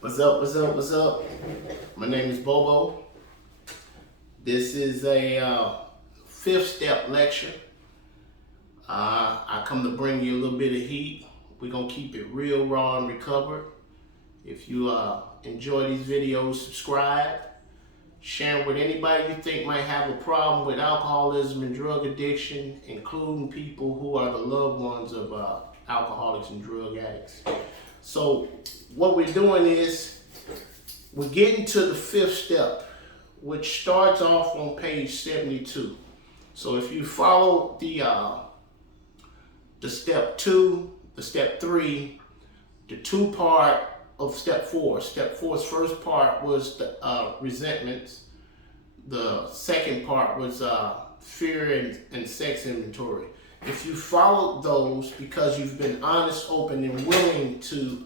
What's up, what's up, what's up? My name is Bobo. This is a fifth step lecture. I come to bring you a little bit of heat. We're going to keep it real, raw, and recovered. If you enjoy these videos, subscribe. Share them with anybody you think might have a problem with alcoholism and drug addiction, including people who are the loved ones of alcoholics and drug addicts. So what we're doing is we're getting to the fifth step, which starts off on page 72. So if you follow the step 2, the step 3, the 2-part of step 4. Step 4's first part was the resentments. The second part was fear and sex inventory. If you followed those because you've been honest, open, and willing to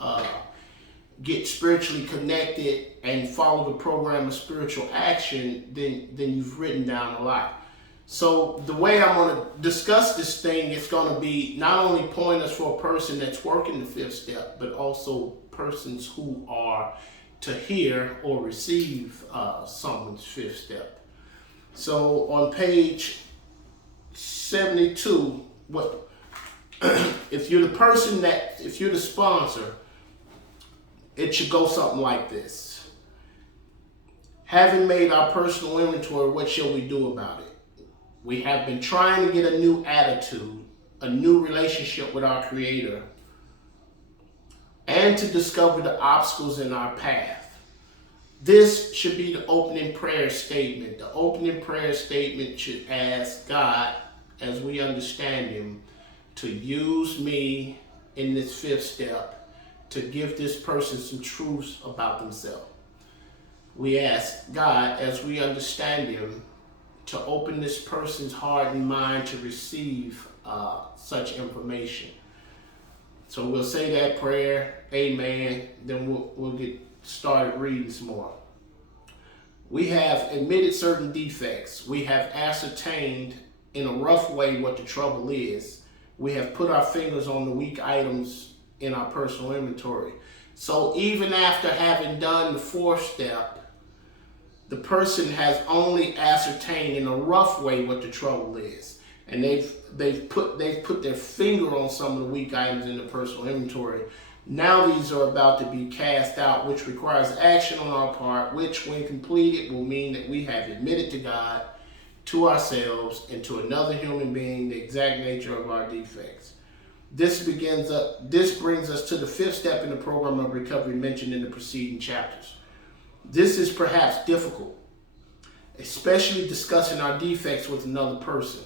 get spiritually connected and follow the program of spiritual action, then you've written down a lot. So the way I'm going to discuss this thing is going to be not only pointers for a person that's working the fifth step, but also persons who are to hear or receive someone's fifth step. So on page 72, what if you're the sponsor, it should go something like this. Having made our personal inventory, what shall we do about it? We have been trying to get a new attitude, a new relationship with our Creator, and to discover the obstacles in our path. This should be the opening prayer statement. The opening prayer statement should ask God, as we understand Him, to use me in this fifth step to give this person some truths about themselves. We ask God, as we understand Him, to open this person's heart and mind to receive such information. So we'll say that prayer, amen, then we'll get started reading some more. We have admitted certain defects. We have ascertained in a rough way what the trouble is. We have put our fingers on the weak items in our personal inventory. So even after having done the fourth step, the person has only ascertained in a rough way what the trouble is. And they've put their finger on some of the weak items in the personal inventory. Now these are about to be cast out, which requires action on our part, which when completed will mean that we have admitted to God, to ourselves, and to another human being the exact nature of our defects. This brings us to the fifth step in the program of recovery mentioned in the preceding chapters. This is perhaps difficult, especially discussing our defects with another person.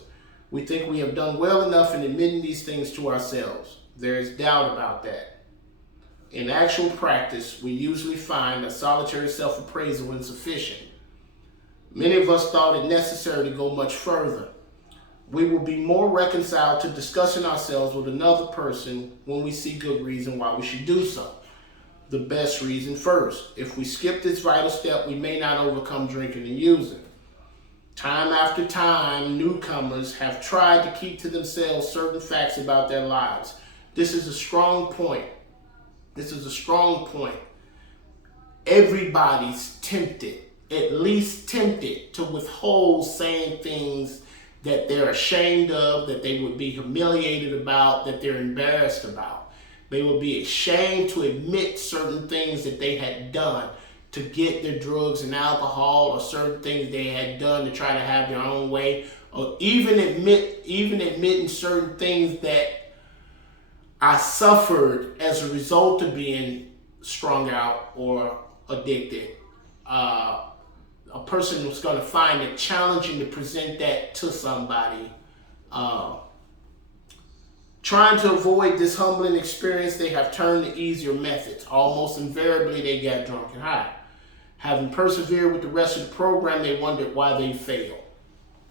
We think we have done well enough in admitting these things to ourselves. There is doubt about that. In actual practice, we usually find that solitary self-appraisal insufficient. Many of us thought it necessary to go much further. We will be more reconciled to discussing ourselves with another person when we see good reason why we should do so. The best reason first. If we skip this vital step, we may not overcome drinking and using. Time after time, newcomers have tried to keep to themselves certain facts about their lives. This is a strong point. Everybody's tempted, at least tempted, to withhold saying things that they're ashamed of, that they would be humiliated about, that they're embarrassed about. They would be ashamed to admit certain things that they had done to get their drugs and alcohol, or certain things they had done to try to have their own way, or even admitting certain things that I suffered as a result of being strung out or addicted. A person was going to find it challenging to present that to somebody. Trying to avoid this humbling experience, they have turned to easier methods. Almost invariably, they got drunk and high. Having persevered with the rest of the program, they wondered why they failed.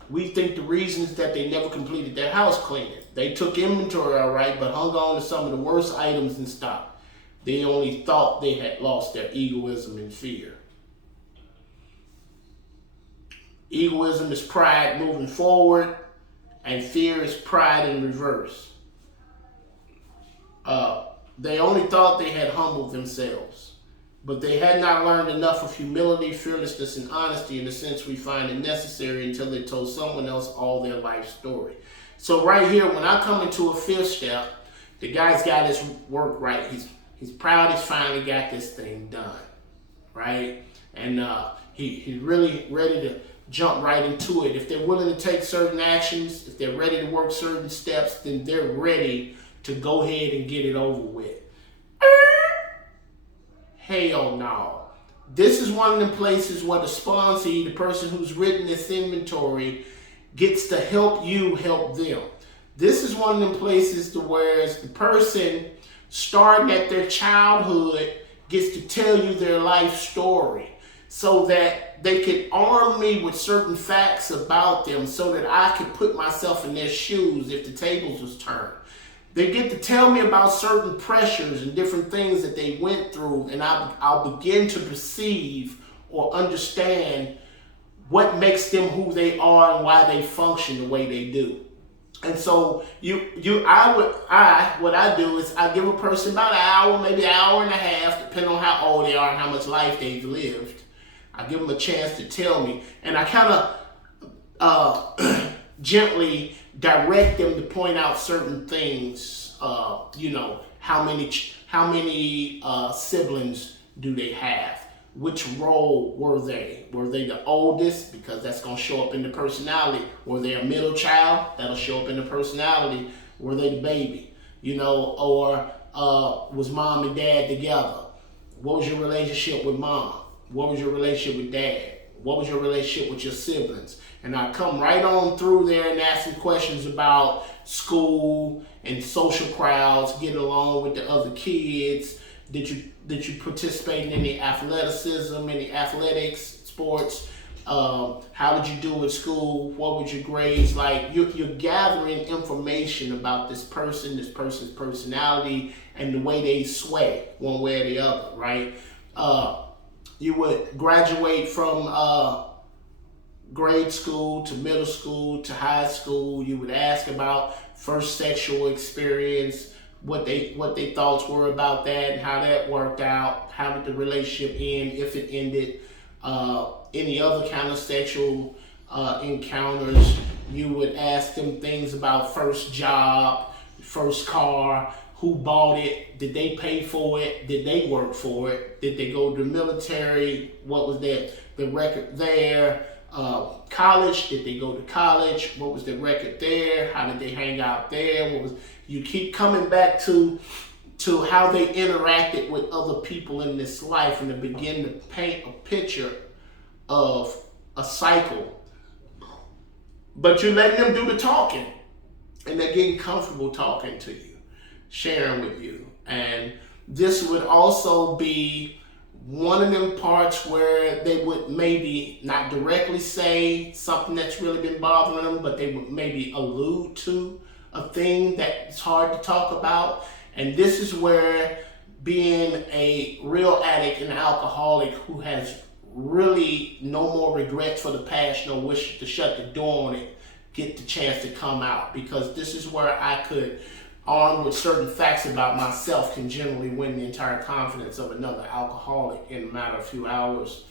We think the reason is that they never completed their house cleaning. They took inventory all right, but hung on to some of the worst items in stock. They only thought they had lost their egoism and fear. Egoism is pride moving forward, and fear is pride in reverse. They only thought they had humbled themselves. but they had not learned enough of humility, fearlessness, and honesty in the sense we find it necessary until they told someone else all their life story. So right here, when I come into a fifth step, the guy's got his work right. He's proud he's finally got this thing done, right? And he's really ready to jump right into it. If they're willing to take certain actions, if they're ready to work certain steps, then they're ready to go ahead and get it over with. Hell no. This is one of the places where the sponsee, the person who's written this inventory, gets to help you help them. This is one of them places to where the person starting at their childhood gets to tell you their life story so that they can arm me with certain facts about them so that I can put myself in their shoes if the tables was turned. They get to tell me about certain pressures and different things that they went through, and I'll begin to perceive or understand what makes them who they are and why they function the way they do. And so what I do is I give a person about an hour, maybe an hour and a half, depending on how old they are and how much life they've lived. I give them a chance to tell me, and I kind of gently direct them to point out certain things. How many siblings do they have? Which role were they? Were they the oldest? Because that's going to show up in the personality. Were they a middle child? That'll show up in the personality. Were they the baby? Or was mom and dad together? What was your relationship with mom? What was your relationship with dad? What was your relationship with your siblings? And I come right on through there and ask them questions about school and social crowds, getting along with the other kids. Did you participate in any athleticism, any athletics, sports? How did you do at school? What were your grades like? You're gathering information about this person's personality and the way they sway one way or the other, right? You would graduate from grade school to middle school to high school. You would ask about first sexual experience, what they thoughts were about that and how that worked out. How did the relationship end, if it ended? Any other kind of sexual encounters. You would ask them things about first job, first car, who bought it, did they pay for it, did they work for it, did they go to the military, what was the record there, college, did they go to college, what was the record there, how did they hang out there, you keep coming back to how they interacted with other people in this life and to begin to paint a picture of a cycle. But you're letting them do the talking, and they're getting comfortable talking to you, sharing with you. And this would also be one of them parts where they would maybe not directly say something that's really been bothering them, but they would maybe allude to a thing that's hard to talk about. And this is where being a real addict and alcoholic who has really no more regrets for the past, no wish to shut the door on it, get the chance to come out. Because this is where I could, armed with certain facts about myself, can generally win the entire confidence of another alcoholic in a matter of a few hours.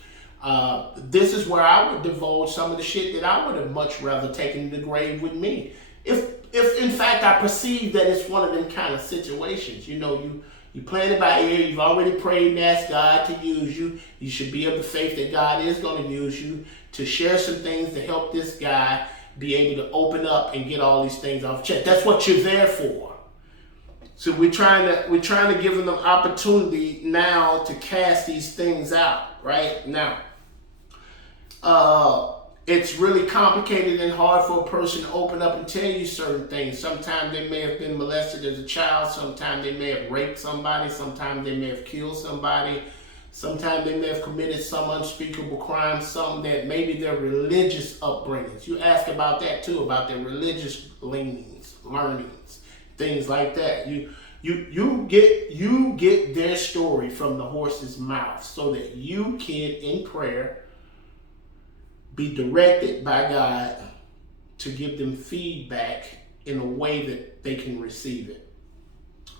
This is where I would divulge some of the shit that I would have much rather taken to the grave with me. If in fact I perceive that it's one of them kind of situations. You playing it by ear, you've already prayed and asked God to use you. You should be of the faith that God is going to use you to share some things to help this guy be able to open up and get all these things off check. That's what you're there for. So we're trying to give them the opportunity now to cast these things out, right? Now, it's really complicated and hard for a person to open up and tell you certain things. Sometimes they may have been molested as a child. Sometimes they may have raped somebody. Sometimes they may have killed somebody. Sometimes they may have committed some unspeakable crime, something that maybe their religious upbringings. You ask about that too, about their religious leanings, learnings, things like that. You get their story from the horse's mouth so that you can, in prayer, be directed by God to give them feedback in a way that they can receive it.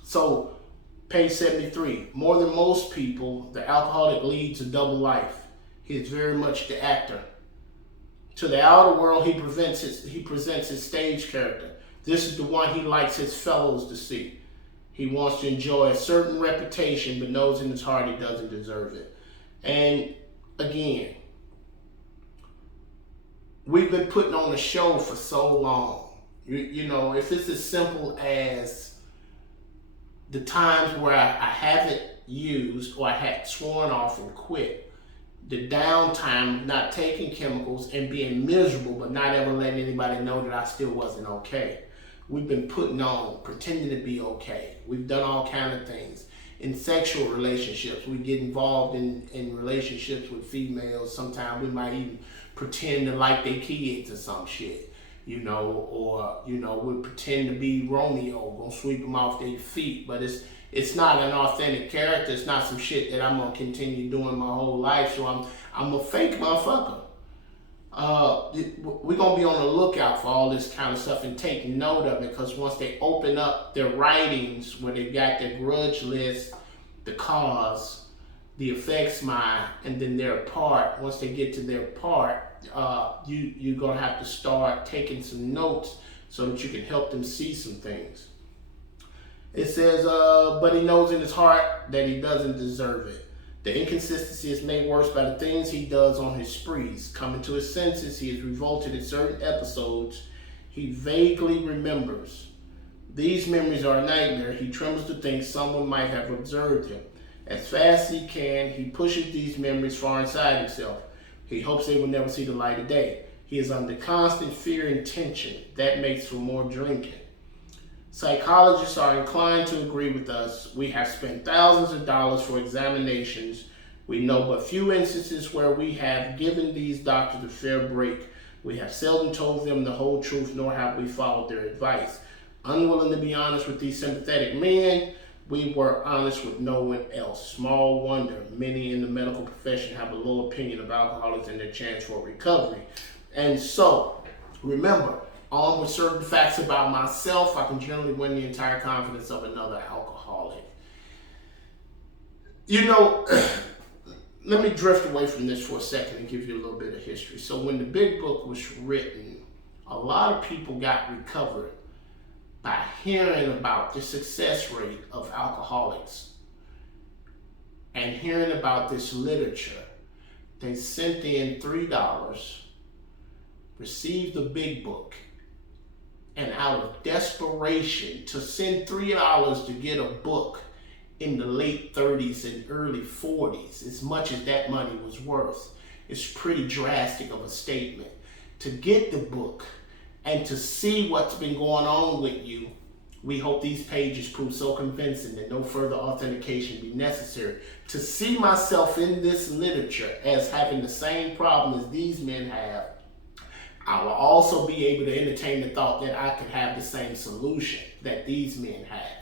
So Page 73. More than most people, the alcoholic leads a double life. He is very much the actor. To the outer world, he presents his stage character. This is the one he likes his fellows to see. He wants to enjoy a certain reputation, but knows in his heart he doesn't deserve it. And again, we've been putting on a show for so long. You know, if it's as simple as the times where I haven't used or I had sworn off and quit, the downtime of not taking chemicals and being miserable but not ever letting anybody know that I still wasn't okay. We've been putting on, pretending to be okay. We've done all kinds of things. In sexual relationships, we get involved in relationships with females. Sometimes we might even pretend to like their kids or some shit, you know, or, you know, we pretend to be Romeo, gonna sweep them off their feet. But it's not an authentic character. It's not some shit that I'm gonna continue doing my whole life. So I'm a fake motherfucker. We're gonna be on the lookout for all this kind of stuff and take note of it, because once they open up their writings where they got their grudge list, the cause, the effects mind, and then their part, once they get to their part, you're gonna have to start taking some notes so that you can help them see some things. It says, but he knows in his heart that he doesn't deserve it. The inconsistency is made worse by the things he does on his sprees. Coming to his senses, he is revolted at certain episodes he vaguely remembers. These memories are a nightmare. He trembles to think someone might have observed him. As fast as he can, he pushes these memories far inside himself. He hopes they will never see the light of day. He is under constant fear and tension. That makes for more drinking. Psychologists are inclined to agree with us. We have spent thousands of dollars for examinations. We know but few instances where we have given these doctors a fair break. We have seldom told them the whole truth, nor have we followed their advice. Unwilling to be honest with these sympathetic men, we were honest with no one else. Small wonder many in the medical profession have a low opinion of alcoholics and their chance for recovery. And so, remember, armed with certain facts about myself, I can generally win the entire confidence of another alcoholic. You know, let me drift away from this for a second and give you a little bit of history. So when the big book was written, a lot of people got recovered by hearing about the success rate of alcoholics and hearing about this literature. They sent in $3, received the big book, and out of desperation to send $3 to get a book in the late 30s and early 40s, as much as that money was worth, it's pretty drastic of a statement. To get the book and to see what's been going on with you, we hope these pages prove so convincing that no further authentication be necessary. To see myself in this literature as having the same problem as these men have, I will also be able to entertain the thought that I could have the same solution that these men have.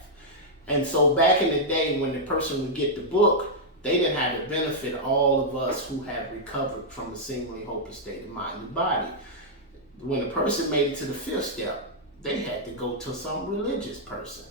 And so back in the day when the person would get the book, they didn't have the benefit of all of us who have recovered from a seemingly hopeless state of mind and body. When a person made it to the 5th step, they had to go to some religious person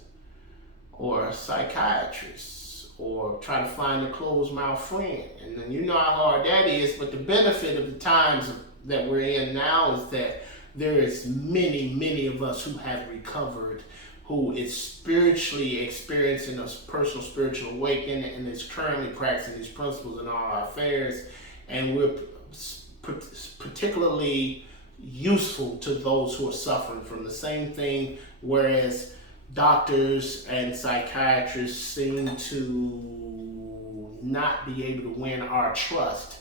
or a psychiatrist or try to find a closed mouth friend. And then you know how hard that is, but the benefit of the times that we're in now is that there is many of us who have recovered, who is spiritually experiencing a personal spiritual awakening and is currently practicing these principles in all our affairs. And we're particularly useful to those who are suffering from the same thing, whereas doctors and psychiatrists seem to not be able to win our trust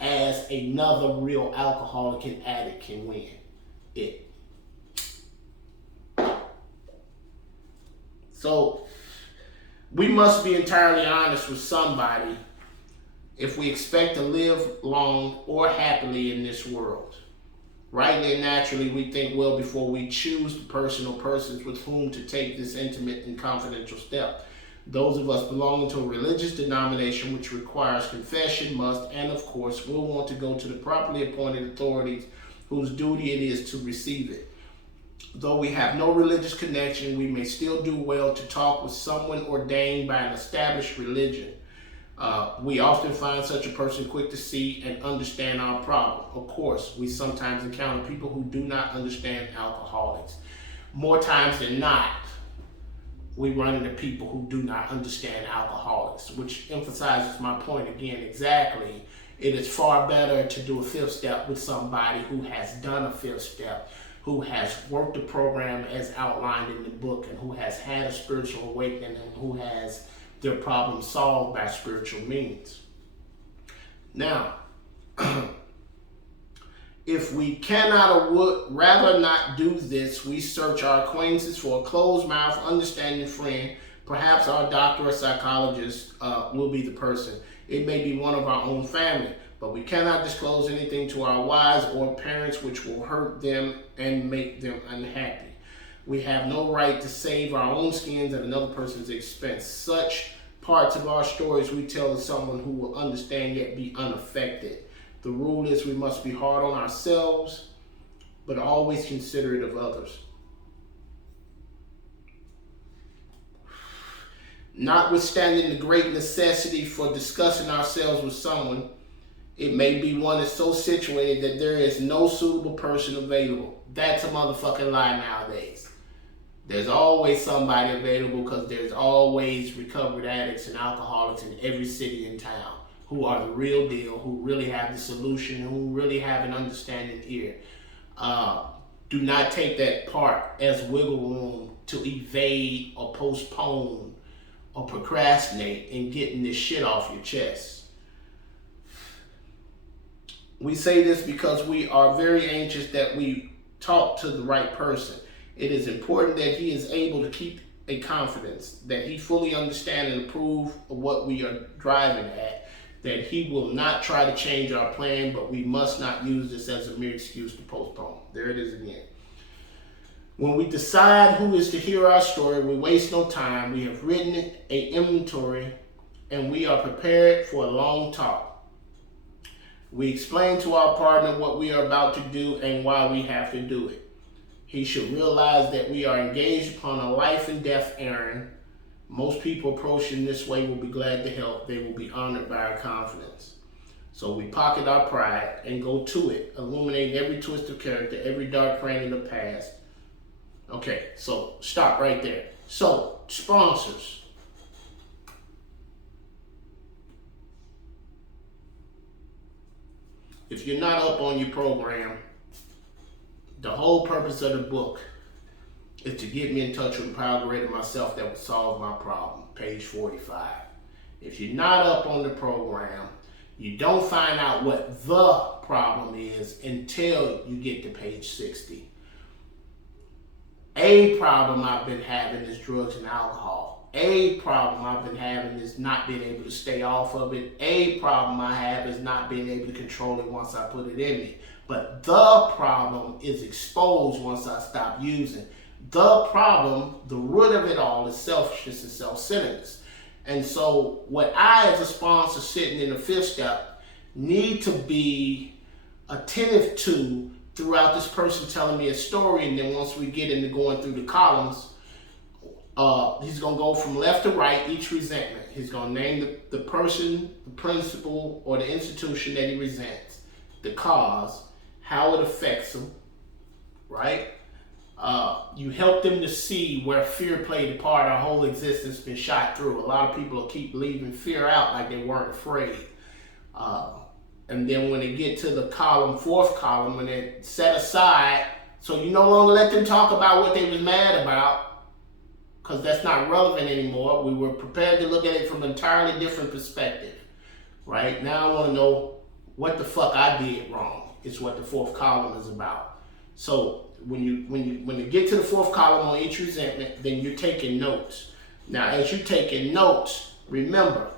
as another real alcoholic and addict can win it. So we must be entirely honest with somebody if we expect to live long or happily in this world. Rightly and naturally, we think well before we choose the person or persons with whom to take this intimate and confidential step. Those of us belonging to a religious denomination which requires confession must, and of course, will want to go to the properly appointed authorities whose duty it is to receive it. Though we have no religious connection, we may still do well to talk with someone ordained by an established religion. We often find such a person quick to see and understand our problem. Of course, we sometimes encounter people who do not understand alcoholics. More times than not, we run into people who do not understand alcoholics, which emphasizes my point again exactly. It is far better to do a fifth step with somebody who has done a fifth step, who has worked the program as outlined in the book, and who has had a spiritual awakening, and who has their problem solved by spiritual means. Now, if we cannot or would rather not do this, we search our acquaintances for a closed-mouth, understanding friend. Perhaps our doctor or psychologist will be the person. It may be one of our own family, but we cannot disclose anything to our wives or parents which will hurt them and make them unhappy. We have no right to save our own skins at another person's expense. Such parts of our stories we tell to someone who will understand yet be unaffected. The rule is we must be hard on ourselves, but always considerate of others. Notwithstanding the great necessity for discussing ourselves with someone, it may be one is so situated that there is no suitable person available. That's a motherfucking lie nowadays. There's always somebody available because there's always recovered addicts and alcoholics in every city and town who are the real deal, who really have the solution, who really have an understanding ear. Do not take that part as wiggle room to evade or postpone or procrastinate in getting this shit off your chest. We say this because we are very anxious that we talk to the right person. It is important that he is able to keep a confidence, that he fully understand and approve of what we are driving at, that he will not try to change our plan, but we must not use this as a mere excuse to postpone. There it is again. When we decide who is to hear our story, we waste no time. We have written an inventory and we are prepared for a long talk. We explain to our partner what we are about to do and why we have to do it. He should realize that we are engaged upon a life and death errand. Most people approaching this way will be glad to help. They will be honored by our confidence. So we pocket our pride and go to it, illuminating every twist of character, every dark cranny of the past. Okay, so stop right there. So, sponsors. If you're not up on your program, the whole purpose of the book is to get me in touch with the power greater myself that would solve my problem. Page 45. If you're not up on the program, you don't find out what the problem is until you get to page 60. A problem I've been having is drugs and alcohol. A problem I've been having is not being able to stay off of it. A problem I have is not being able to control it once I put it in me. But the problem is exposed once I stop using. The problem, the root of it all, is selfishness and self-centeredness. And so what I, as a sponsor sitting in the fifth step, need to be attentive to throughout this person telling me a story, and then once we get into going through the columns, he's going to go from left to right, each resentment. He's going to name the person, the principle, or the institution that he resents, the cause, how it affects him, right? You help them to see where fear played a part. Our whole existence has been shot through. A lot of people keep leaving fear out like they weren't afraid. And then when they get to the column, fourth column, when they set aside, so you no longer let them talk about what they was mad about, because that's not relevant anymore. We were prepared to look at it from an entirely different perspective, right? Now I want to know what the fuck I did wrong. It's what the fourth column is about. So when you get to the fourth column on each resentment, then you're taking notes. Now, as you're taking notes, remember,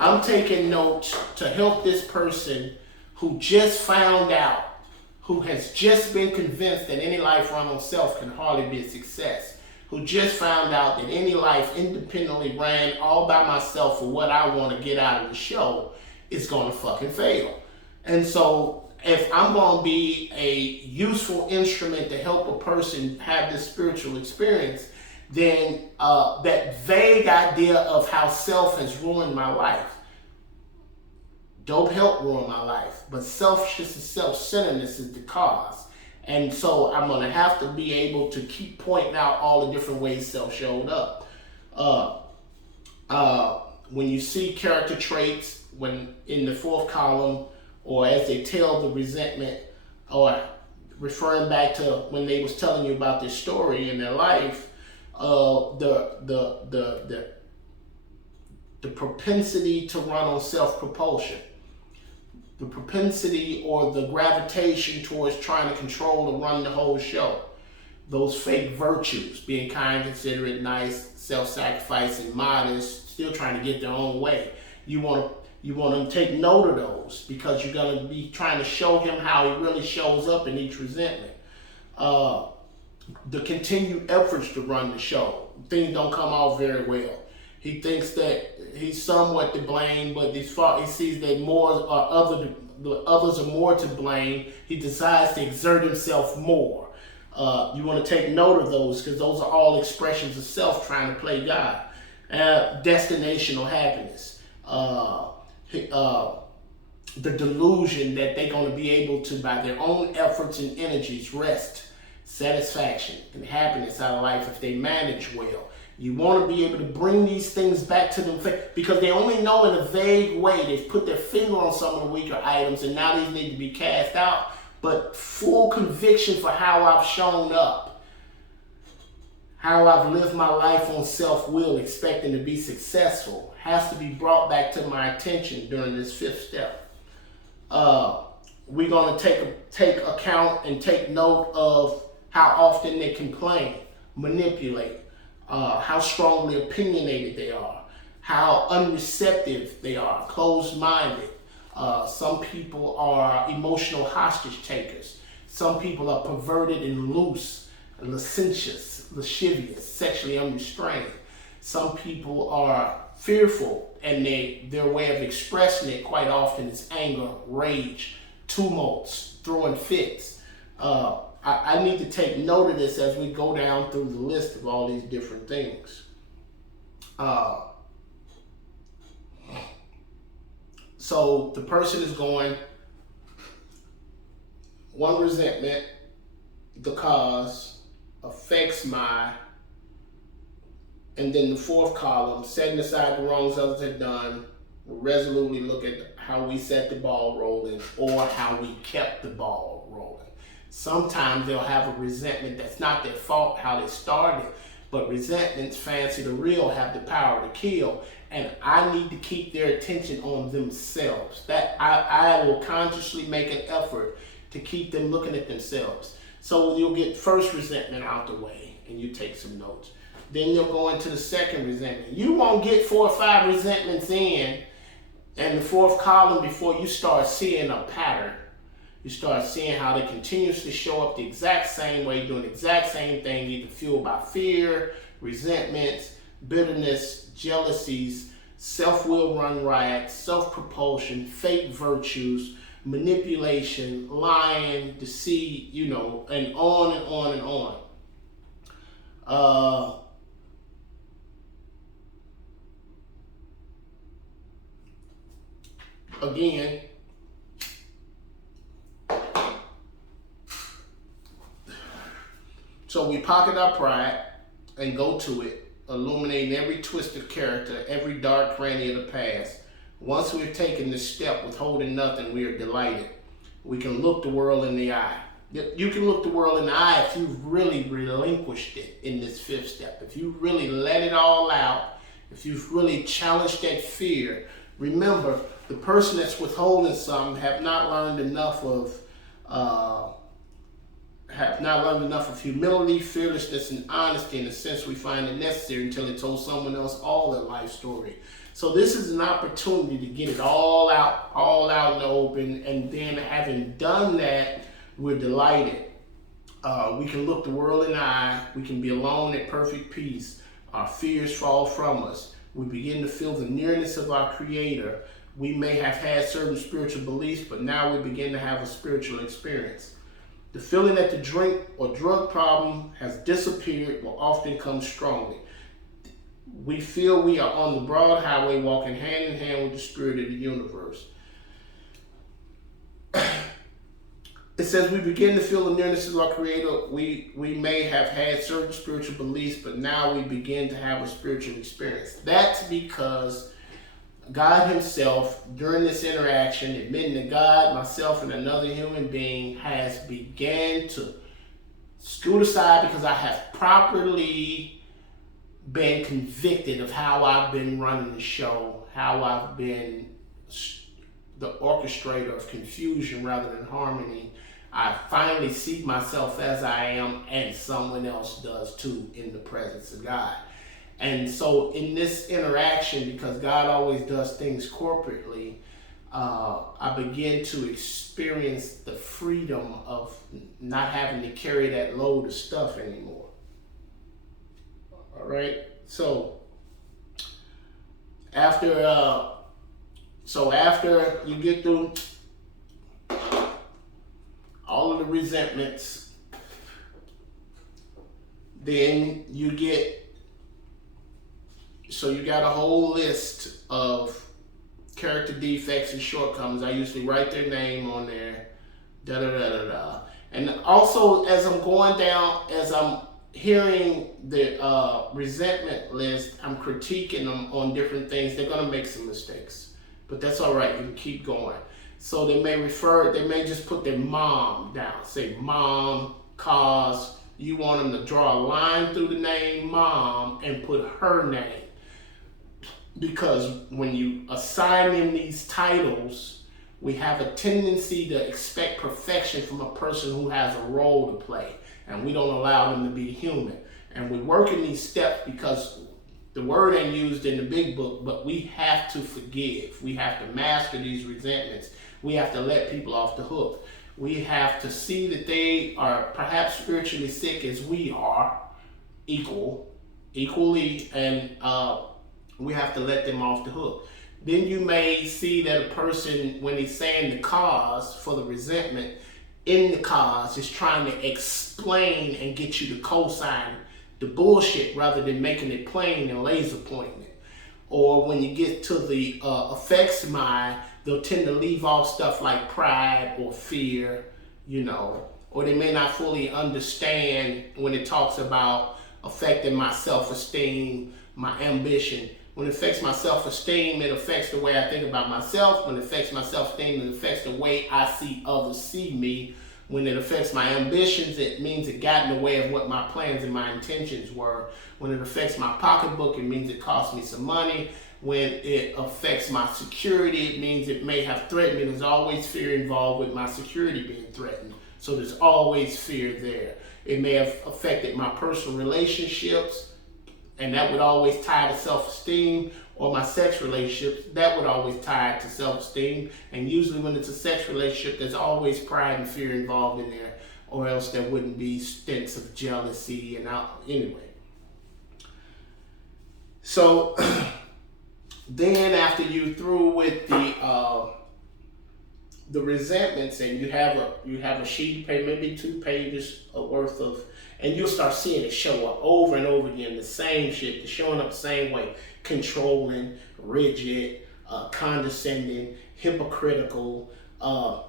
I'm taking notes to help this person who just found out, who has just been convinced that any life run on self can hardly be a success, who just found out that any life independently ran all by myself for what I want to get out of the show is going to fucking fail. And so if I'm going to be a useful instrument to help a person have this spiritual experience, then that vague idea of how self has ruined my life. Dope helped ruin my life, but selfishness and self-centeredness is the cause. And so I'm going to have to be able to keep pointing out all the different ways self showed up. When you see character traits, when in the fourth column, or as they tell the resentment, or referring back to when they was telling you about this story in their life, the propensity to run on self-propulsion, the propensity or the gravitation towards trying to control and run the whole show. Those fake virtues, being kind, considerate, nice, self-sacrificing, modest, still trying to get their own way. You want to take note of those, because you're going to be trying to show him how he really shows up in each resentment. The continued efforts to run the show. Things don't come off very well. He thinks that he's somewhat to blame, but he sees that the others are more to blame. He decides to exert himself more. You want to take note of those, because those are all expressions of self trying to play God. Destinational happiness. The delusion that they're going to be able to, by their own efforts and energies, rest, satisfaction, and happiness out of life if they manage well. You want to be able to bring these things back to them, because they only know in a vague way. They've put their finger on some of the weaker items, and now these need to be cast out. But full conviction for how I've shown up, how I've lived my life on self-will, expecting to be successful, has to be brought back to my attention during this fifth step. We're going to take account and take note of how often they complain, manipulate, how strongly opinionated they are, how unreceptive they are, closed-minded. Some people are emotional hostage takers. Some people are perverted and loose, licentious, lascivious, sexually unrestrained. Some people are fearful, and their way of expressing it quite often is anger, rage, tumults, throwing fits. I need to take note of this as we go down through the list of all these different things. So the person is going, one, resentment, the cause, affects my, and then the fourth column, setting aside the wrongs others have done, resolutely look at how we set the ball rolling or how we kept the ball rolling. Sometimes they'll have a resentment that's not their fault, how they started, but resentments, fancy the real, have the power to kill. And I need to keep their attention on themselves. That I will consciously make an effort to keep them looking at themselves. So you'll get first resentment out the way, and you take some notes. Then you'll go into the second resentment. You won't get 4 or 5 resentments in the fourth column before you start seeing a pattern. You start seeing how they continuously show up the exact same way, doing the exact same thing, either fueled by fear, resentments, bitterness, jealousies, self-will run riot, self-propulsion, fake virtues, manipulation, lying, deceit, and on and on and on. Again, so we pocket our pride and go to it, illuminating every twisted character, every dark cranny of the past. Once we've taken this step, withholding nothing, we are delighted. We can look the world in the eye. You can look the world in the eye if you've really relinquished it in this fifth step. If you really let it all out, if you've really challenged that fear. Remember, the person that's withholding something have not learned enough of humility, fearlessness, and honesty in the sense we find it necessary until they told someone else all their life story. So this is an opportunity to get it all out in the open, and then having done that, we're delighted. We can look the world in the eye. We can be alone at perfect peace. Our fears fall from us. We begin to feel the nearness of our Creator. We may have had certain spiritual beliefs, but now we begin to have a spiritual experience. The feeling that the drink or drug problem has disappeared will often come strongly. We feel we are on the broad highway walking hand in hand with the spirit of the universe. It says we begin to feel the nearness of our Creator. We may have had certain spiritual beliefs, but now we begin to have a spiritual experience. That's because God himself, during this interaction, admitting that God, myself, and another human being has began to scoot aside because I have properly been convicted of how I've been running the show, how I've been the orchestrator of confusion rather than harmony. I finally see myself as I am, and someone else does too, in the presence of God. And so in this interaction, because God always does things corporately, I begin to experience the freedom of not having to carry that load of stuff anymore. All right. So after you get through all of the resentments, then you got a whole list of character defects and shortcomings. I usually write their name on there, da-da-da-da-da. And also, as I'm going down, as I'm hearing the resentment list, I'm critiquing them on different things. They're going to make some mistakes, but that's all right. You can keep going. So they may just put their mom down, say mom, cause you want them to draw a line through the name mom and put her name. Because when you assign them these titles, we have a tendency to expect perfection from a person who has a role to play, and we don't allow them to be human. And we work in these steps because the word ain't used in the big book, but we have to forgive. We have to master these resentments. We have to let people off the hook. We have to see that they are perhaps spiritually sick as we are, equally, and we have to let them off the hook. Then you may see that a person, when he's saying the cause for the resentment, in the cause is trying to explain and get you to co-sign the bullshit rather than making it plain and laser pointing it. Or when you get to the effects mind, they'll tend to leave off stuff like pride or fear, or they may not fully understand when it talks about affecting my self-esteem, my ambition. When it affects my self-esteem, it affects the way I think about myself. When it affects my self-esteem, it affects the way I see others see me. When it affects my ambitions, it means it got in the way of what my plans and my intentions were. When it affects my pocketbook, it means it cost me some money. When it affects my security, it means it may have threatened me. There's always fear involved with my security being threatened. So there's always fear there. It may have affected my personal relationships, and that would always tie to self-esteem, or my sex relationships, that would always tie to self-esteem. And usually when it's a sex relationship, there's always pride and fear involved in there, or else there wouldn't be stints of jealousy anyway. So then after you through with the resentments, and you have a sheet of paper, maybe 2 pages worth of, and you'll start seeing it show up over and over again, the same shit, it's showing up the same way: controlling, rigid, condescending, hypocritical,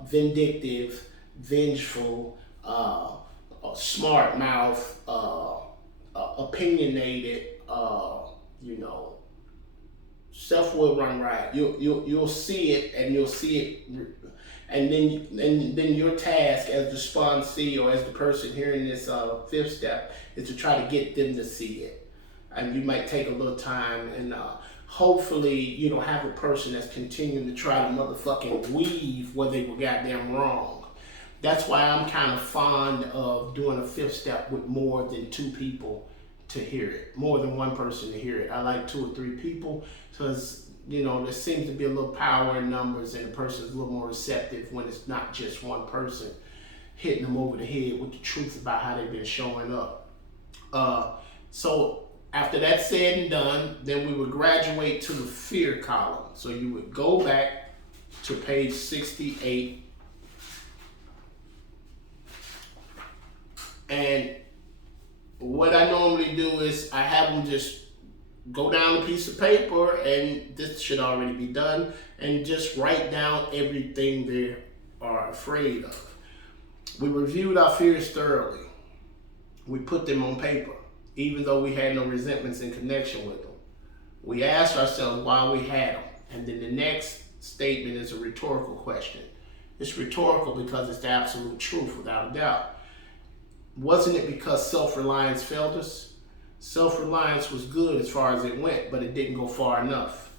vindictive, vengeful, smart mouth, opinionated, self will run riot. You'll see it, and you'll see it. And then your task as the sponsee, or as the person hearing this 5th step, is to try to get them to see it. And you might take a little time, and hopefully you don't have a person that's continuing to try to motherfucking weave where they were goddamn wrong. That's why I'm kind of fond of doing a 5th step with more than 2 people to hear it, more than 1 person to hear it. I like 2 or 3 people, because there seems to be a little power in numbers, and the person's a little more receptive when it's not just 1 person hitting them over the head with the truth about how they've been showing up. So After that's said and done, then we would graduate to the fear column. So you would go back to page 68. And what I normally do is I have them just go down a piece of paper, and this should already be done, and just write down everything they are afraid of. We reviewed our fears thoroughly. We put them on paper, even though we had no resentments in connection with them. We asked ourselves why we had them. And then the next statement is a rhetorical question. It's rhetorical because it's the absolute truth, without a doubt. Wasn't it because self-reliance failed us? Self-reliance was good as far as it went, but it didn't go far enough.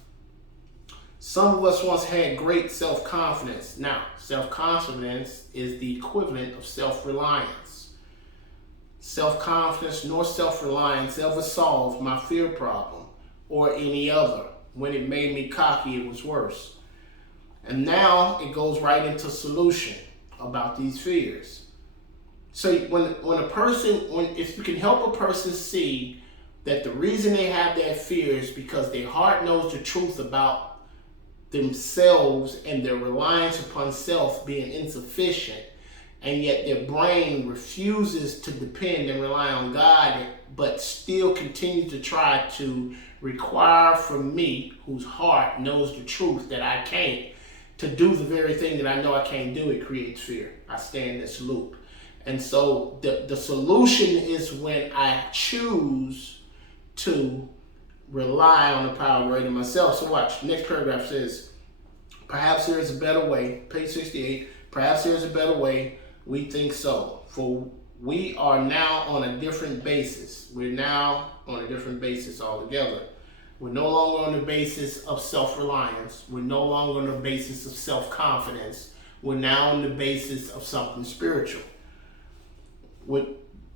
Some of us once had great self-confidence. Now, self-confidence is the equivalent of self-reliance. Self-confidence nor self-reliance ever solved my fear problem or any other. When it made me cocky, it was worse. And now it goes right into solution about these fears. So if you can help a person see that the reason they have that fear is because their heart knows the truth about themselves and their reliance upon self being insufficient, and yet their brain refuses to depend and rely on God, but still continue to try to require from me, whose heart knows the truth that I can't, to do the very thing that I know I can't do, it creates fear. I stay in this loop. And so the solution is when I choose to rely on the power greater than myself. So watch, next paragraph says, perhaps there is a better way, page 68, perhaps there is a better way, we think so. For we are now on a different basis. We're now on a different basis altogether. We're no longer on the basis of self-reliance. We're no longer on the basis of self-confidence. We're now on the basis of something spiritual. With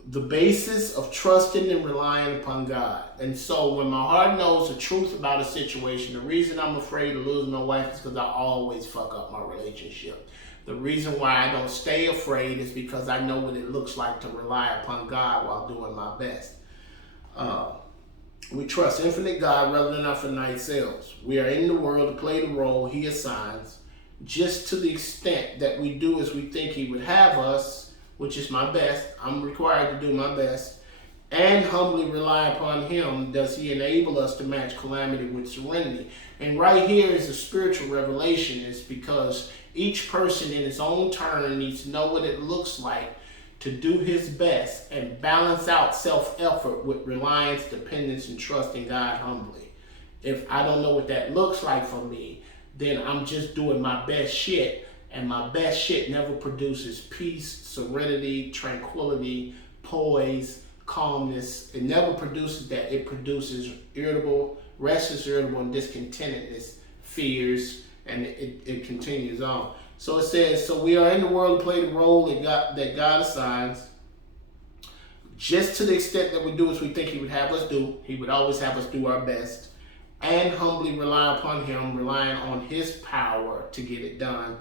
the basis of trusting and relying upon God. And so when my heart knows the truth about a situation, the reason I'm afraid of losing my wife is because I always fuck up my relationship. The reason why I don't stay afraid is because I know what it looks like to rely upon God while doing my best. We trust infinite God rather than our finite selves. We are in the world to play the role He assigns, just to the extent that we do as we think He would have us, which is my best. I'm required to do my best, and humbly rely upon Him. Does He enable us to match calamity with serenity? And right here is a spiritual revelation. It's because each person in his own turn needs to know what it looks like to do his best and balance out self-effort with reliance, dependence, and trust in God humbly. If I don't know what that looks like for me, then I'm just doing my best shit. And my best shit never produces peace, serenity, tranquility, poise, calmness. It never produces that. It produces restless, irritable, and discontentedness, fears, and it continues on. So it says, so we are in the world to play the role that God assigns, just to the extent that we do as we think He would have us do. He would always have us do our best, and humbly rely upon Him, relying on His power to get it done.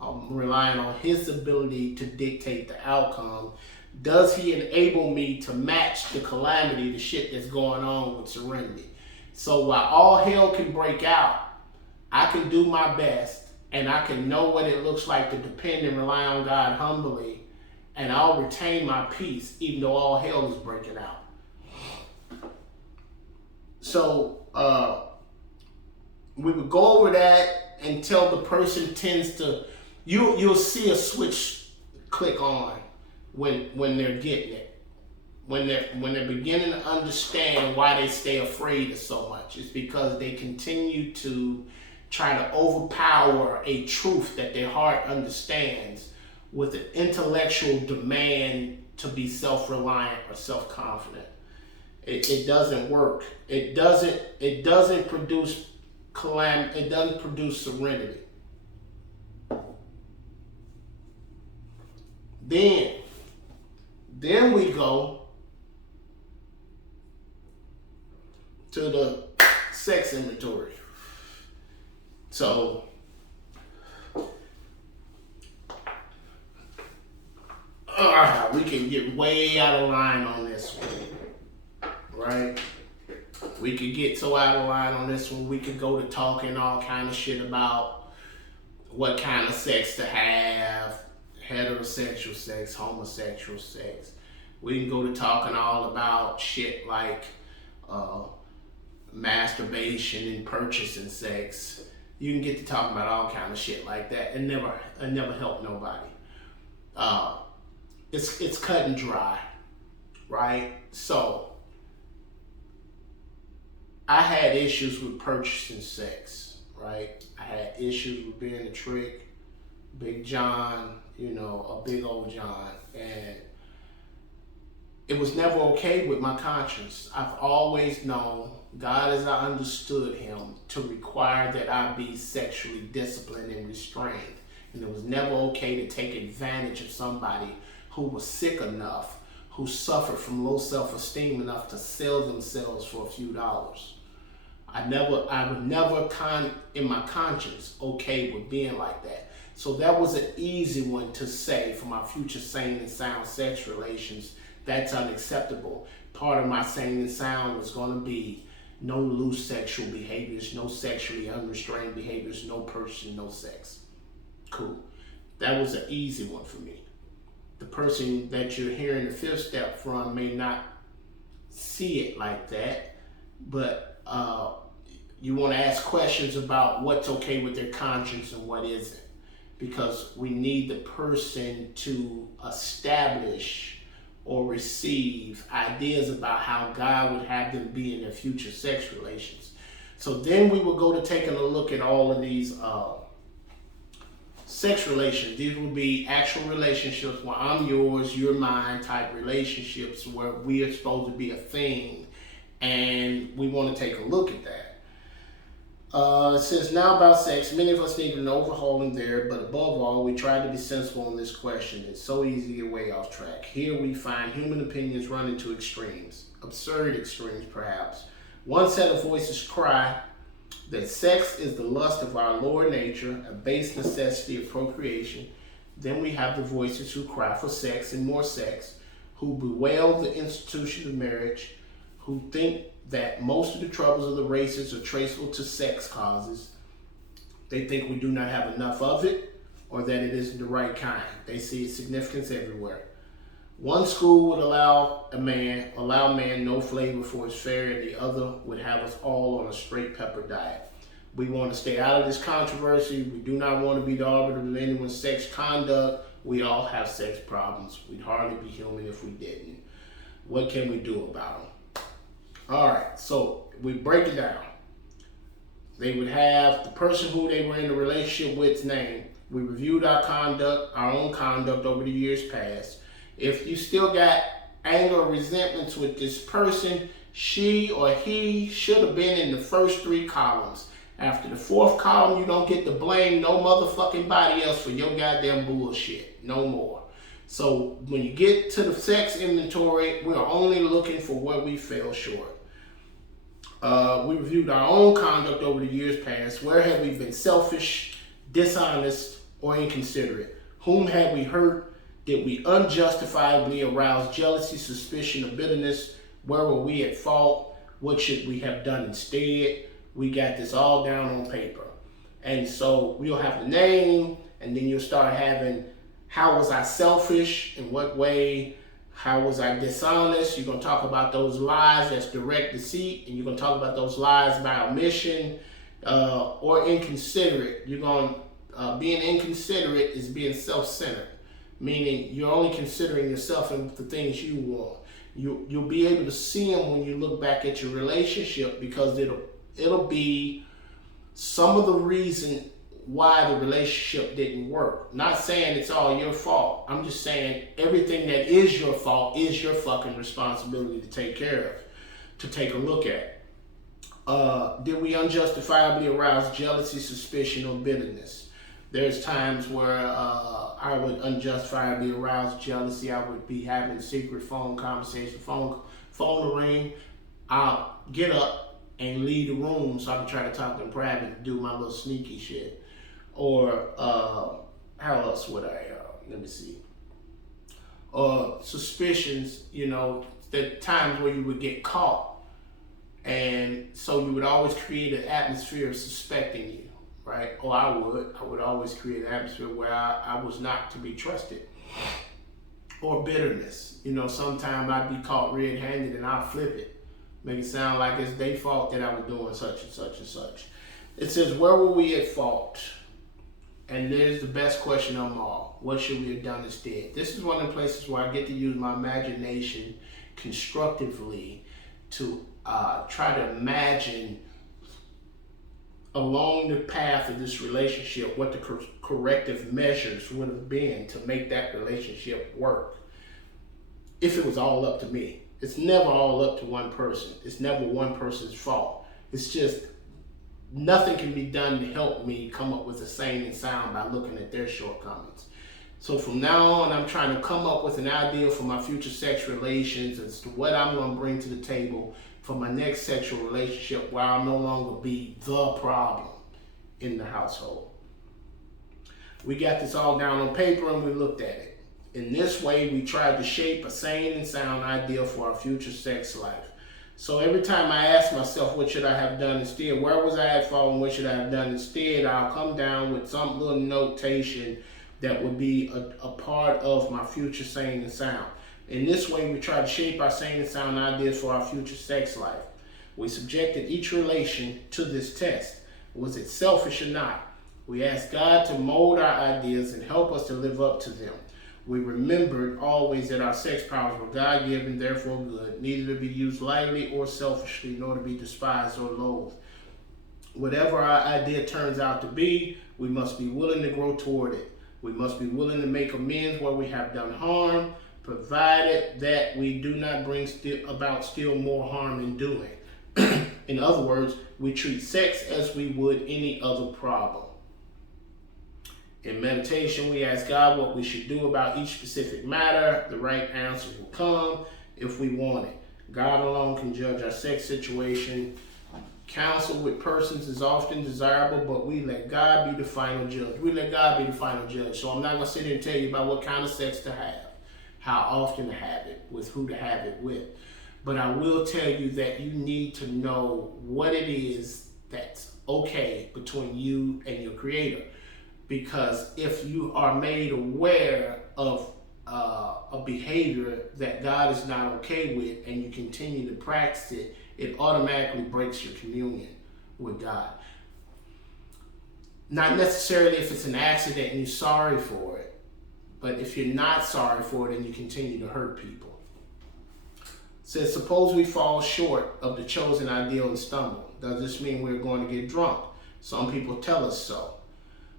Relying on His ability to dictate the outcome. Does He enable me to match the calamity, the shit that's going on, with serenity? So while all hell can break out, I can do my best, and I can know what it looks like to depend and rely on God humbly, and I'll retain my peace even though all hell is breaking out. So we would go over that until the person tends to, you'll see a switch click on when they're getting it. When they're beginning to understand why they stay afraid of so much. It's because they continue to try to overpower a truth that their heart understands with an intellectual demand to be self-reliant or self-confident. It doesn't work. It doesn't produce calamity. It doesn't produce serenity. Then we go to the sex inventory. So we can get way out of line on this one, right? We could get so out of line on this one. We could go to talking all kind of shit about what kind of sex to have, heterosexual sex, homosexual sex. We can go to talking all about shit like masturbation and purchasing sex. You can get to talking about all kind of shit like that and never help nobody. It's cut and dry, right? So I had issues with purchasing sex, right? I had issues with being a trick, Big John, a big old John, and it was never okay with my conscience. I've always known God, as I understood him, to require that I be sexually disciplined and restrained. And it was never okay to take advantage of somebody who was sick enough, who suffered from low self-esteem enough to sell themselves for a few dollars. I would never in my conscience okay with being like that. So that was an easy one to say for my future sane and sound sex relations. That's unacceptable. Part of my sane and sound was going to be no loose sexual behaviors, no sexually unrestrained behaviors, no purchasing, no sex. Cool. That was an easy one for me. The person that you're hearing the fifth step from may not see it like that, but you want to ask questions about what's okay with their conscience and what isn't, because we need the person to establish or receive ideas about how God would have them be in their future sex relations. So then we will go to taking a look at all of these sex relations. These will be actual relationships where I'm yours, you're mine type relationships where we are supposed to be a thing, and we want to take a look at that. It says, now about sex, many of us need an overhauling there, but above all, we try to be sensible on this question. It's so easy to get way off track. Here we find human opinions run into extremes, absurd extremes perhaps. One set of voices cry that sex is the lust of our lower nature, a base necessity of procreation. Then we have the voices who cry for sex and more sex, who bewail the institution of marriage, who think that most of the troubles of the races are traceable to sex causes. They think we do not have enough of it, or that it isn't the right kind. They see its significance everywhere. One school would allow man no flavor for his fare, and the other would have us all on a straight pepper diet. We want to stay out of this controversy. We do not want to be the arbiter of anyone's sex conduct. We all have sex problems. We'd hardly be human if we didn't. What can we do about them? All right, so we break it down. They would have the person who they were in a relationship with's name. We reviewed our own conduct over the years past. If you still got anger or resentments with this person, she or he should have been in the first three columns. After the fourth column, you don't get to blame no motherfucking body else for your goddamn bullshit. No more. So when you get to the sex inventory, we're only looking for where we fell short. We reviewed our own conduct over the years past. Where have we been selfish, dishonest, or inconsiderate? Whom have we hurt? Did we unjustifiably arouse jealousy, suspicion, or bitterness? Where were we at fault? What should we have done instead? We got this all down on paper. And so we'll have the name, and then you'll start having, how was I selfish? In what way? How was I dishonest? You're going to talk about those lies, that's direct deceit, and you're going to talk about those lies by omission, or inconsiderate. You're going being inconsiderate is being self-centered, meaning you're only considering yourself and the things you want. You'll be able to see them when you look back at your relationship, because it'll be some of the reason why the relationship didn't work. Not saying it's all your fault. I'm just saying everything that is your fault is your fucking responsibility to take care of, to take a look at. Did we unjustifiably arouse jealousy, suspicion, or bitterness? There's times where I would unjustifiably arouse jealousy. I would be having secret phone conversation, phone to ring. I'll get up and leave the room so I can try to talk to them private and do my little sneaky shit. Or how else would I, let me see. Suspicions, the times where you would get caught And so you would always create an atmosphere of suspecting you, right? Or I would always create an atmosphere where I was not to be trusted. Or bitterness. Sometimes I'd be caught red-handed and I'll flip it. Make it sound like it's their fault that I was doing such and such and such. It says, where were we at fault? And there's the best question of them all. What should we have done instead? This is one of the places where I get to use my imagination constructively to try to imagine along the path of this relationship what the corrective measures would have been to make that relationship work if it was all up to me. It's never all up to one person. It's never one person's fault. It's just nothing can be done to help me come up with a sane and sound by looking at their shortcomings. So from now on, I'm trying to come up with an idea for my future sex relations as to what I'm going to bring to the table for my next sexual relationship, where I'll no longer be the problem in the household. We got this all down on paper and we looked at it. In this way, we tried to shape a sane and sound idea for our future sex life. So every time I ask myself, what should I have done instead? Where was I at fault and what should I have done instead? I'll come down with some little notation that would be a part of my future sane and sound. In this way, we try to shape our sane and sound ideas for our future sex life. We subjected each relation to this test. Was it selfish or not? We asked God to mold our ideas and help us to live up to them. We remembered always that our sex powers were God-given, therefore good, neither to be used lightly or selfishly, nor to be despised or loathed. Whatever our idea turns out to be, we must be willing to grow toward it. We must be willing to make amends where we have done harm, provided that we do not bring about still more harm in doing. In other words, we treat sex as we would any other problem. In meditation, we ask God what we should do about each specific matter. The right answer will come if we want it. God alone can judge our sex situation. Counsel with persons is often desirable, but we let God be the final judge. We let God be the final judge. So I'm not going to sit here and tell you about what kind of sex to have, how often to have it, with who to have it with. But I will tell you that you need to know what it is that's okay between you and your Creator. Because if you are made aware of a behavior that God is not okay with and you continue to practice it, it automatically breaks your communion with God. Not necessarily if it's an accident and you're sorry for it, but if you're not sorry for it and you continue to hurt people. It says, suppose we fall short of the chosen ideal and stumble. Does this mean we're going to get drunk? Some people tell us so.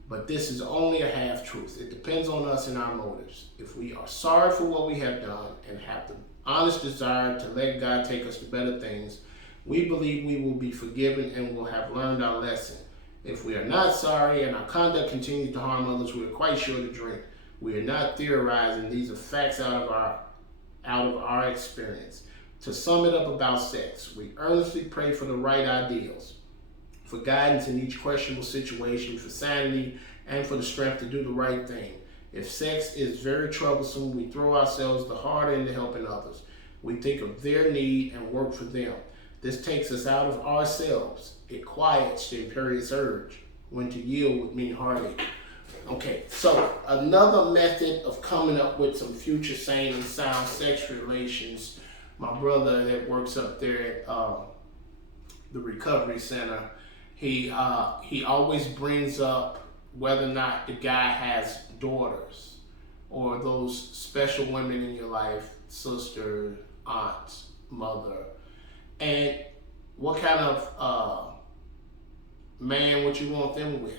But this is only a half-truth. It depends on us and our motives. If we are sorry for what we have done and have the honest desire to let God take us to better things, we believe we will be forgiven and will have learned our lesson. If we are not sorry and our conduct continues to harm others, we are quite sure to drink. We are not theorizing. These are facts out of our experience. To sum it up about sex, we earnestly pray for the right ideals, for guidance in each questionable situation, for sanity, and for the strength to do the right thing. If sex is very troublesome, we throw ourselves the hard into helping others. We think of their need and work for them. This takes us out of ourselves. It quiets the imperious urge. When to yield would mean heartache. Okay, so another method of coming up with some future sane and sound sex relations, my brother that works up there at the recovery center, he always brings up whether or not the guy has daughters or those special women in your life, sister, aunt, mother, and what kind of man would you want them with?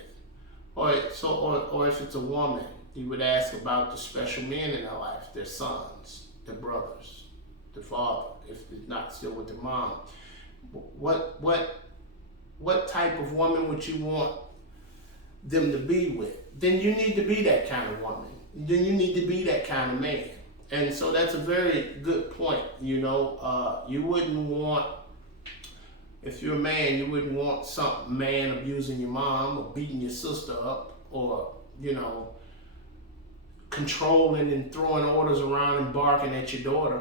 Or if it's a woman, you would ask about the special men in their life, their sons, their brothers, their father, if they're not still with their mom. What type of woman would you want them to be with? Then you need to be that kind of woman. Then you need to be that kind of man. And so that's a very good point. You wouldn't want, if you're a man, you wouldn't want some man abusing your mom or beating your sister up or, controlling and throwing orders around and barking at your daughter.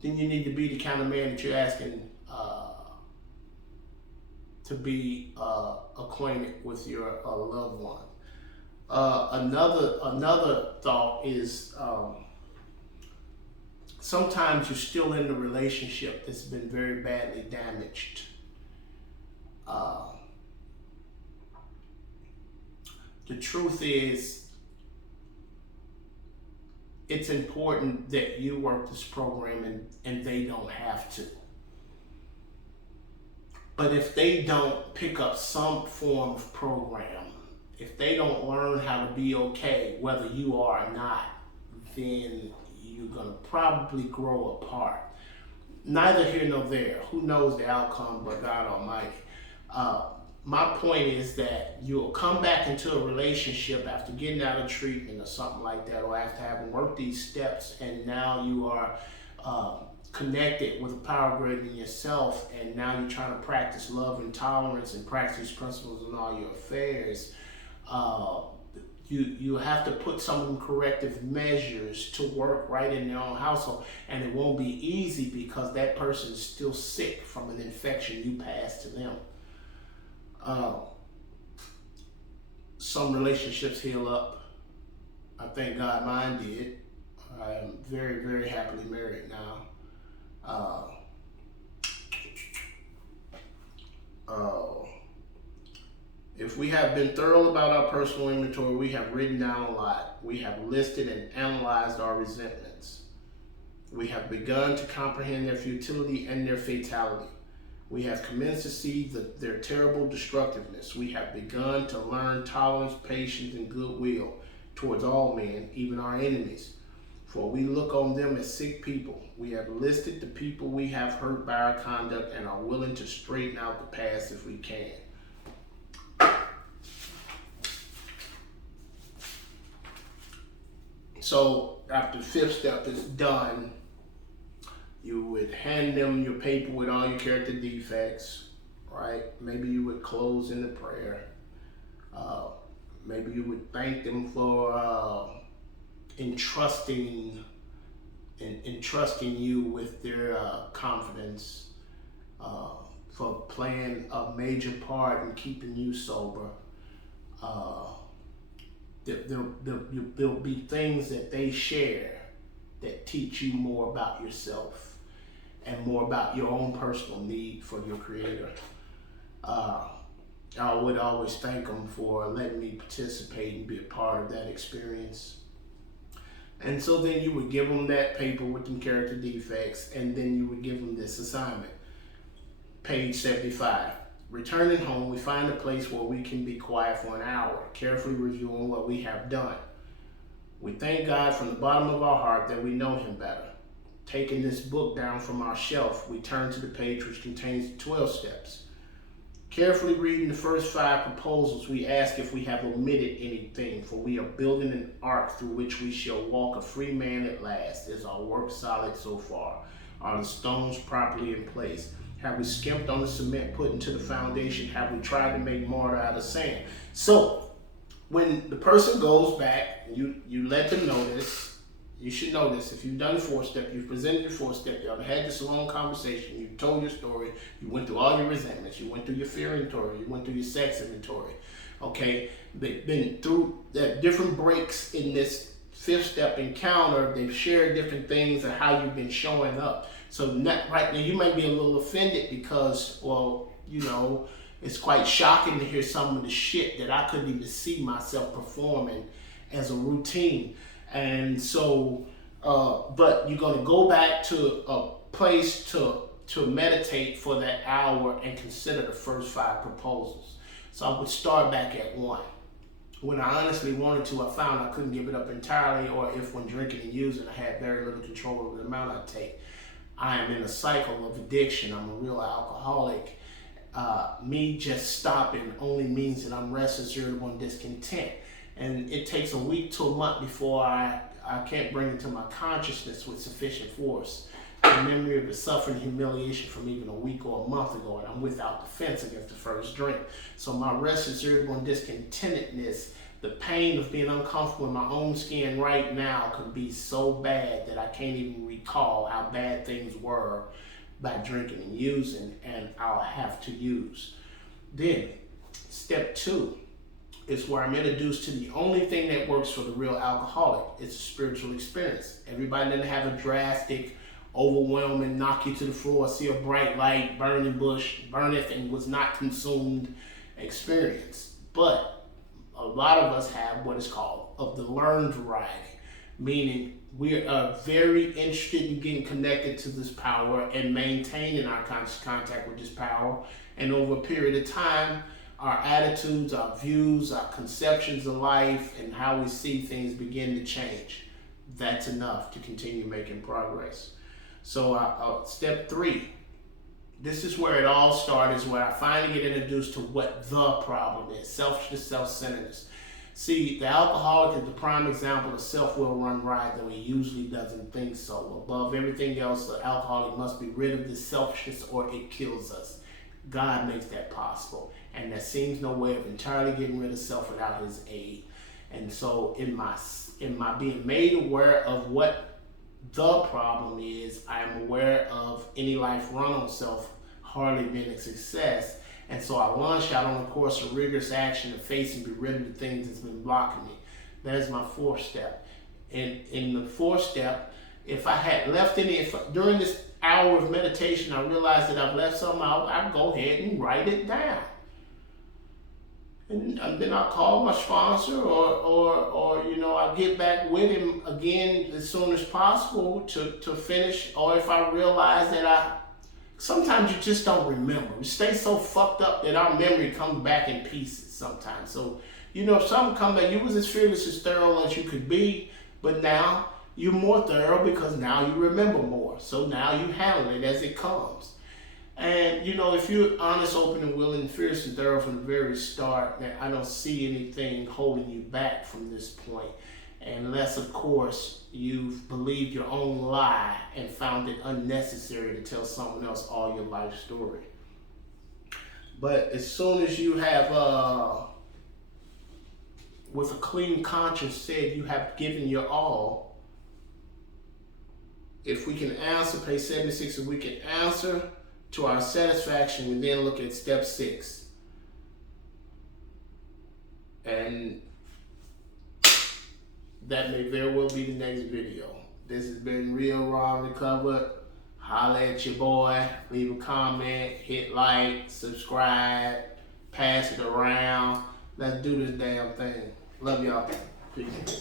Then you need to be the kind of man that you're asking to be acquainted with your loved one. Another thought is sometimes you're still in a relationship that's been very badly damaged. The truth is, it's important that you work this program and they don't have to. But if they don't pick up some form of program, if they don't learn how to be okay, whether you are or not, then you're going to probably grow apart. Neither here nor there. Who knows the outcome but God Almighty. My point is that you'll come back into a relationship after getting out of treatment or something like that, or after having worked these steps, and now you are connected with a power greater than yourself, and now you're trying to practice love and tolerance and practice these principles in all your affairs. You have to put some corrective measures to work right in their own household, and it won't be easy because that person is still sick from an infection you passed to them. Some relationships heal up. I thank God mine did. I am very, very happily married now. If we have been thorough about our personal inventory, we have written down a lot. We have listed and analyzed our resentments. We have begun to comprehend their futility and their fatality. We have commenced to see their terrible destructiveness. We have begun to learn tolerance, patience, and goodwill towards all men, even our enemies. For we look on them as sick people. We have listed the people we have hurt by our conduct and are willing to straighten out the past if we can. So after the fifth step is done, you would hand them your paper with all your character defects, right? Maybe you would close in the prayer. Maybe you would thank them for entrusting you with their confidence, for playing a major part in keeping you sober. There'll be things that they share that teach you more about yourself and more about your own personal need for your Creator. I would always thank them for letting me participate and be a part of that experience. And so then you would give them that paper with them character defects, and then you would give them this assignment. Page 75. Returning home, we find a place where we can be quiet for an hour, carefully reviewing what we have done. We thank God from the bottom of our heart that we know Him better. Taking this book down from our shelf, we turn to the page which contains 12 steps. Carefully reading the first 5 proposals, we ask if we have omitted anything, for we are building an ark through which we shall walk a free man at last. Is our work solid so far? Are the stones properly in place? Have we skimped on the cement put into the foundation? Have we tried to make mortar out of sand? So, when the person goes back, you let them know this. You should know this. If you've done the 4th step, you've presented your 4th step, you had this long conversation, you told your story, you went through all your resentments, you went through your fear inventory, you went through your sex inventory. Okay? They've been through different breaks in this 5th step encounter. They've shared different things of how you've been showing up. So right now you might be a little offended because, well, you know, it's quite shocking to hear some of the shit that I couldn't even see myself performing as a routine. And so, but you're going to go back to a place to meditate for that hour and consider the first 5 proposals. So I would start back at 1. When I honestly wanted to, I found I couldn't give it up entirely, or if when drinking and using, I had very little control over the amount I take. I am in a cycle of addiction. I'm a real alcoholic. Me just stopping only means that I'm restless, irritable, and discontent. And it takes a week to a month before I can't bring it to my consciousness with sufficient force. The memory of the suffering, humiliation from even a week or a month ago, and I'm without defense against the first drink. So my restless, irritable, and discontentedness, the pain of being uncomfortable in my own skin right now could be so bad that I can't even recall how bad things were by drinking and using, and I'll have to use. Then, step 2 is where I'm introduced to the only thing that works for the real alcoholic. It's a spiritual experience. Everybody doesn't have a drastic, overwhelming, knock you to the floor, see a bright light, burning bush, burneth and was not consumed experience. But a lot of us have what is called of the learned variety, meaning we are very interested in getting connected to this power and maintaining our conscious contact with this power. And over a period of time, our attitudes, our views, our conceptions of life, and how we see things begin to change. That's enough to continue making progress. So step 3, this is where it all started, is where I finally get introduced to what the problem is: selfishness, self-centeredness. See, the alcoholic is the prime example of self-will run riot, though he usually doesn't think so. Above everything else, the alcoholic must be rid of this selfishness or it kills us. God makes that possible. And there seems no way of entirely getting rid of self without his aid. And so in my being made aware of what the problem is, I am aware of any life run on self hardly being a success. And so I launch out on a course of rigorous action to face and be rid of the things that's been blocking me. That is my 4th step. And in the 4th step, if I had left during this hour of meditation, I realized that I've left something out, I'd go ahead and write it down. And then I'll call my sponsor or I'll get back with him again as soon as possible to finish. Or if I realize that sometimes you just don't remember. We stay so fucked up that our memory comes back in pieces sometimes. So, if something comes back, you was as fearless, as thorough as you could be, but now you're more thorough because now you remember more. So now you handle it as it comes. And, if you're honest, open, and willing, fierce, and thorough from the very start, then I don't see anything holding you back from this point. Unless, of course, you've believed your own lie and found it unnecessary to tell someone else all your life story. But as soon as you have, with a clean conscience, said you have given your all, if we can answer, page 76, if we can answer to our satisfaction, we then look at step 6. And that may very well be the next video. This has been Real Raw Recovered. Holla at your boy. Leave a comment, hit like, subscribe, pass it around. Let's do this damn thing. Love y'all. Peace.